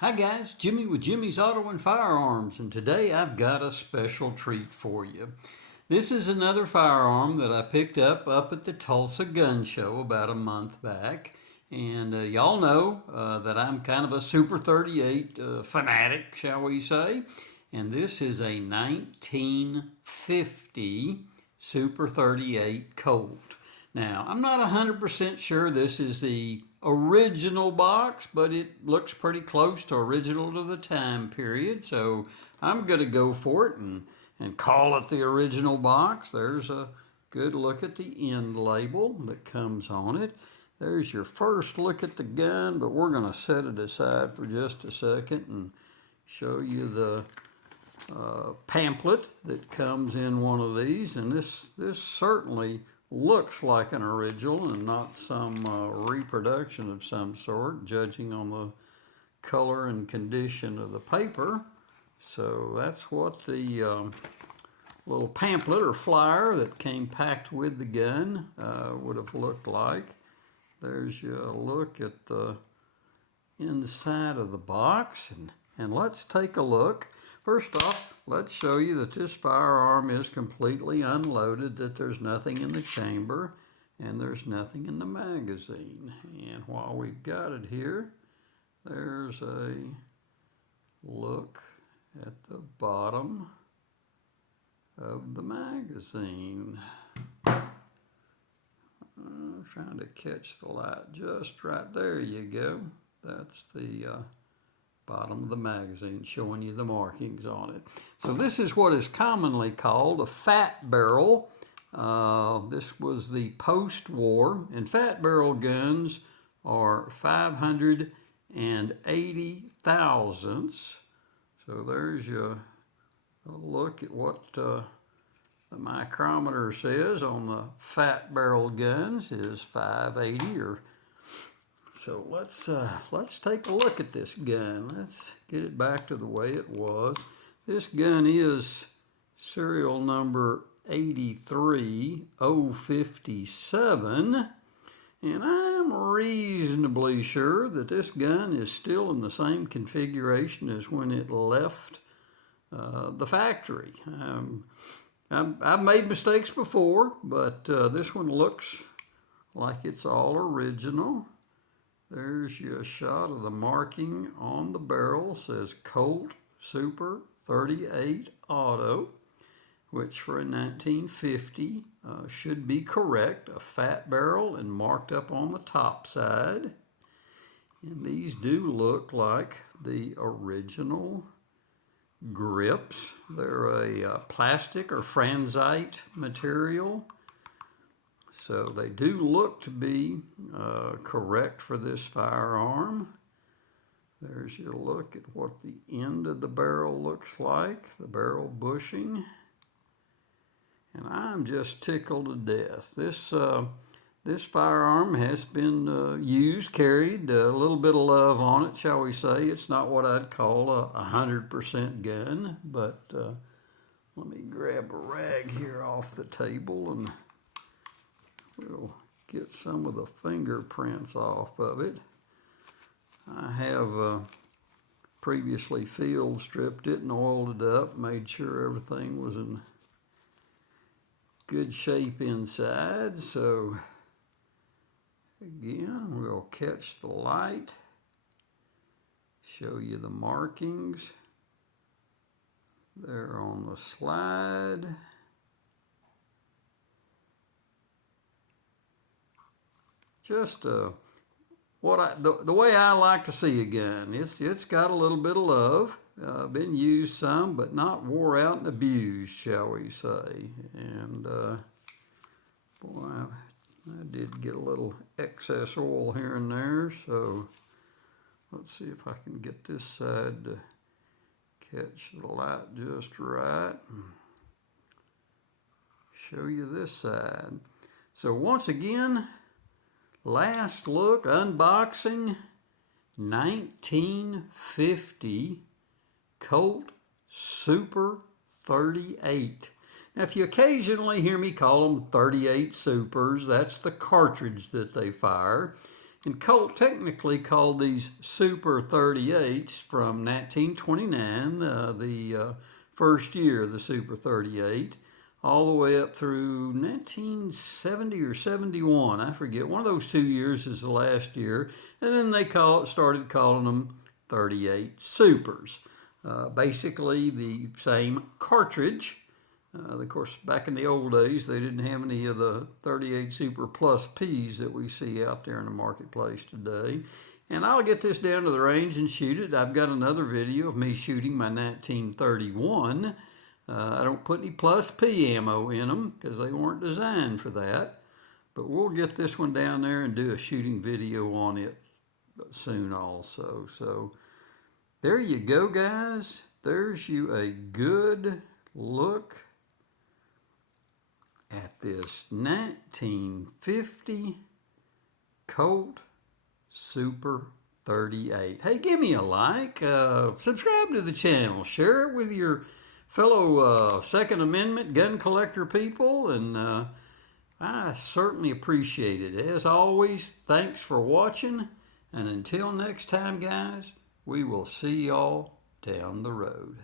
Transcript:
Hi guys, Jimmy with Jimmy's Auto and Firearms, and today I've got a special treat for you. This is another firearm that I picked up at the Tulsa Gun Show about a month back. And y'all know that I'm kind of a Super 38 fanatic, shall we say. And this is a 1950 Super 38 Colt. Now, I'm not 100% sure this is the original box, but it looks pretty close to original to the time period. So I'm going to go for it and call it the original box. There's a good look at the end label that comes on it. There's your first look at the gun, but we're going to set it aside for just a second and show you the pamphlet that comes in one of these. And this certainly looks like an original and not some reproduction of some sort, judging on the color and condition of the paper. So that's what the little pamphlet or flyer that came packed with the gun would have looked like. There's your look at the inside of the box, and let's take a look. First off, let's show you that this firearm is completely unloaded, that there's nothing in the chamber and there's nothing in the magazine. And while we've got it here, there's a look at the bottom of the magazine. I'm trying to catch the light just right there. You go. That's the bottom of the magazine showing you the markings on it. So this is what is commonly called a fat barrel. This was the post-war, and fat barrel guns are 580 thousandths. So there's your look at what the micrometer says on the fat barrel guns is 580 or so. Let's take a look at this gun. Let's get it back to the way it was. This gun is serial number 83057, and I'm reasonably sure that this gun is still in the same configuration as when it left the factory. I've made mistakes before, but this one looks like it's all original. There's your shot of the marking on the barrel. It says Colt Super 38 Auto, which for a 1950 should be correct. A fat barrel and marked up on the top side. And these do look like the original grips. They're a plastic or franzite material. So they do look to be correct for this firearm. There's your look at what the end of the barrel looks like, the barrel bushing. And I'm just tickled to death. This firearm has been used, carried, a little bit of love on it, shall we say. It's not what I'd call a 100% gun, but let me grab a rag here off the table and we'll get some of the fingerprints off of it. I have previously field stripped it and oiled it up, made sure everything was in good shape inside. So again, we'll catch the light, show you the markings there on the slide. Just the way I like to see a gun. It's got a little bit of love. Been used some, but not wore out and abused, shall we say. And boy, I did get a little excess oil here and there. So let's see if I can get this side to catch the light just right. Show you this side. So once again, last look, unboxing, 1950 Colt Super 38. Now, if you occasionally hear me call them 38 Supers, that's the cartridge that they fire. And Colt technically called these Super 38s from 1929, the first year of the Super 38, all the way up through 1970 or 71. I forget. One of those 2 years is the last year. And then they started calling them 38 Supers. Basically the same cartridge. Of course, back in the old days, they didn't have any of the 38 Super Plus Ps that we see out there in the marketplace today. And I'll get this down to the range and shoot it. I've got another video of me shooting my 1931. I don't put any Plus P ammo in them because they weren't designed for that. But we'll get this one down there and do a shooting video on it soon also. So there you go, guys. There's you a good look at this 1950 Colt Super 38. Hey, give me a like, subscribe to the channel, share it with your fellow Second Amendment gun collector people, and I certainly appreciate it. As always, thanks for watching, and until next time, guys, we will see y'all down the road.